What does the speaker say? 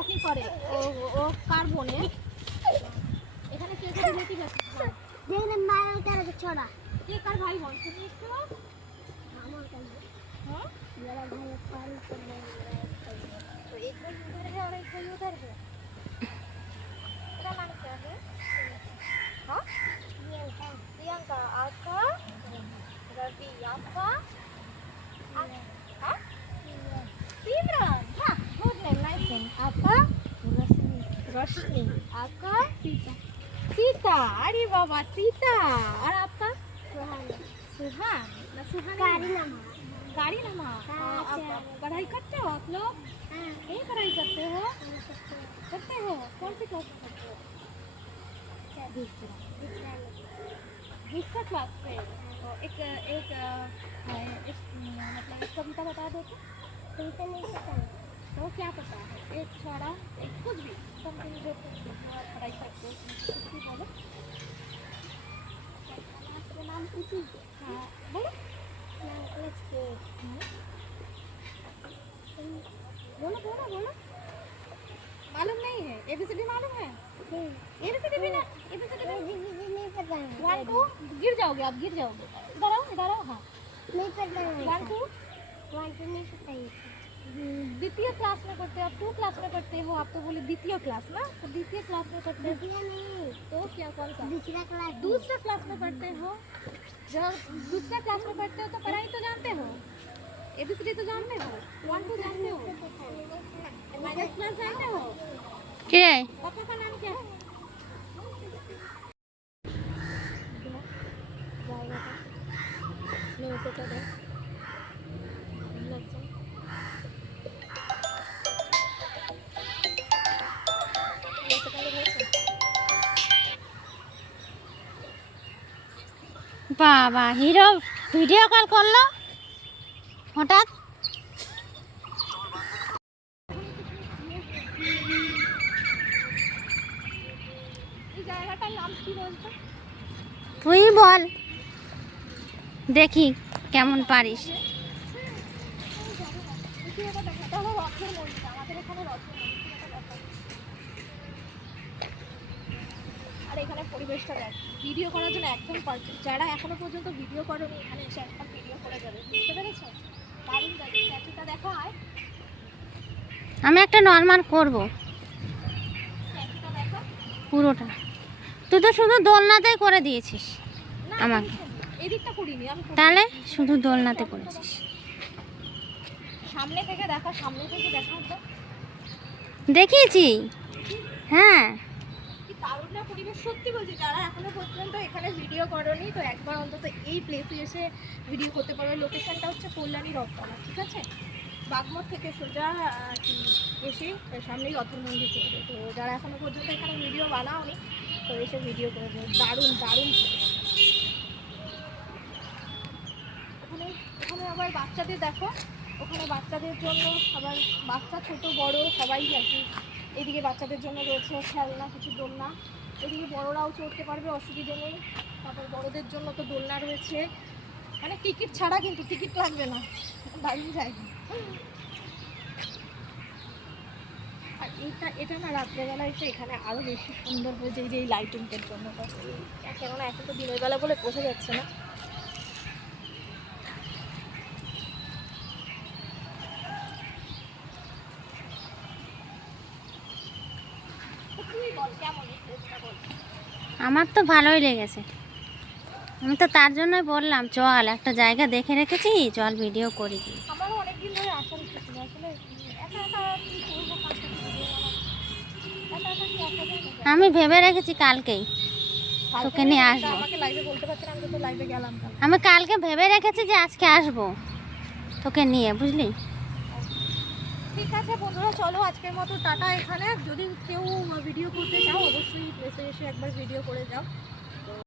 ও কি করে? ও ও কার বোনের? এখানে কে কে রিলেটিভ আছে? যেখানে মারা তারা ছড়া কে কার ভাই বোন তুমি একটু? আমার কাছে हाँ मेरा भाई पानी करने तो एक भाई उधर है और एक भाई उधर है। तेरा नाम क्या है? हाँ प्रियंका। आपका? रवि। आपका? हाँ सिमरन। हाँ गुड नेम नाइस नेम। आपका? रोशनी। आपका? सीता सीता। अरे बाबा सीता। और आपका? सुहान सुहान ना सुहान कारी नाम गाड़ी नामा। आप पढ़ाई करते हो आप लोग? हां यही पढ़ाई करते हो? करते हो कौन सी क्लास में करते हो? दूसरा क्लास पे। तो एक एक मतलब एक कविता बता दो तो। कविता नहीं पता तो क्या पता है? एक छोड़ा एक कुछ भी समथिंग जो आप पढ़ाई करते हो कुछ भी बोलो। आपका नाम पूछी हाँ बोलो नाम क्लास के बोलो बोलो बोलो। मालूम नहीं है? एबीसीडी मालूम है? एबीसीडी भी ना एबीसीडी नहीं पता है 1 2 गिर जाओगे आप गिर जाओगे। इधर आओ हाँ। नहीं पता है 1 2 वन टू नहीं पता है द्वितीय क्लास में पढ़ते हो आप 2 क्लास में पढ़ते हो आप तो बोले द्वितीय क्लास ना तो द्वितीय क्लास में पढ़ते हो द्वितीय नहीं तो क्या कौन सा? दूसरा क्लास में पढ़ते हो। जब दूसरा क्लास में पढ़ते हो तो पढ़ाई तो जानते हो एबीसीडी तो जानते हो 1 2 जानते हो माइनस प्लस जानते हो। क्या है? पापा का नाम क्या है? नहीं तो क्या है? বাবা হিরো ভিডিও কল করলো হঠাৎ। তুই বল দেখি কেমন পারিস। আর এখানে পরিবেশটা দেখ ভিডিও করার জন্য একদম পারফেক্ট। যারা এখনো পর্যন্ত ভিডিও করোনি এখানে এসে একবার ভিডিও করে যাবে বুঝতে পেরেছো? দারুণ জায়গা স্ট্যাচুটা দেখো আর আমি একটা নর্মাল করব স্ট্যাচুটা দেখো পুরোটা। তুই তো শুধু দোলনাতেই করে দিয়েছিস না আমাকে। এদিকটা করিনি আমি তাহলে শুধু দোলনাতে করেছিস। সামনে থেকে দেখা সামনে থেকে দেখা তো দেখিয়েছি হ্যাঁ। কি দারুণ না পরিবেশ সত্যি বলছি। যারা এখনো পর্যন্ত এখানে ভিডিও করোনি তো একবার অন্তত এই প্লেসে এসে ভিডিও করতে পারো। লোকেশনটা হচ্ছে কল্যাণী রথতলা ঠিক আছে? বাগমোড় থেকে সোজা এসে সামনেই রথের মন্দির পড়বে। তো যারা এখনো পর্যন্ত এখানে ভিডিও বানাওনি তো এসে ভিডিও করে দেবে। দারুণ দারুণ ওখানে ওখানে আবার বাচ্চাদের দেখো ওখানে বাচ্চাদের জন্য আবার বাচ্চা ছোট বড় সবাই আর কি। এদিকে বাচ্চাদের জন্য রয়েছে খেলনা কিছু দোলনা এদিকে বড়রাও চড়তে পারবে অসুবিধে নেই। তারপর বড়দের জন্য তো দোলনা রয়েছে মানে টিকিট ছাড়া কিন্তু টিকিট লাগবে না দারুণ জায়গা। আর এটা না রাত্রেবেলা এসে এখানে আরও বেশি সুন্দর হয়ে যায় যে এই লাইটিংটার জন্য। কেননা এখন তো দিনের বেলা বলে বোঝা যাচ্ছে না। আমার তো ভালোই লেগেছে। আমি তো তার জন্যই বললাম চল একটা জায়গা দেখে রেখেছি চল ভিডিও করি। আমারও অনেকদিন ধরে আসার ইচ্ছে ছিল আসলে একা একা কি করবো কালকে আমি ভেবে রেখেছি কালকেই তোকে নিয়ে আসবো। আমাকে লাইভে বলতে পারছি না আমি তো লাইভে গেলাম। আমি কালকে ভেবে রেখেছি যে আজকে আসবো তোকে নিয়ে বুঝলি। ঠিক আছে বন্ধুরা চলো আজকের মতো টাটা। এখানে যদি কেউ ভিডিও করতে চাও অবশ্যই প্লেসে এসে একবার ভিডিও করে যাও।